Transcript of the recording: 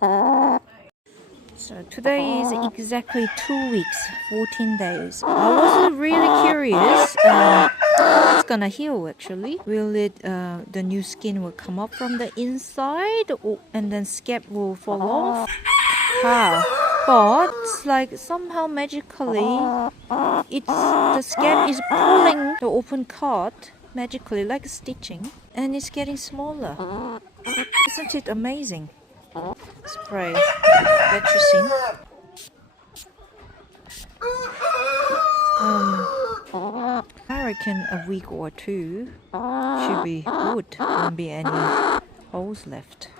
So today is exactly 2 weeks, 14 days. I was really curious. It's gonna heal actually. Will it? The new skin will come up from the inside, and then scab will fall off. How? But it's like somehow magically, the scab is pulling the open cut magically, like stitching, and it's getting smaller. Isn't it amazing? Spray Betracin. I reckon a week or two should be good. Won't be any holes left.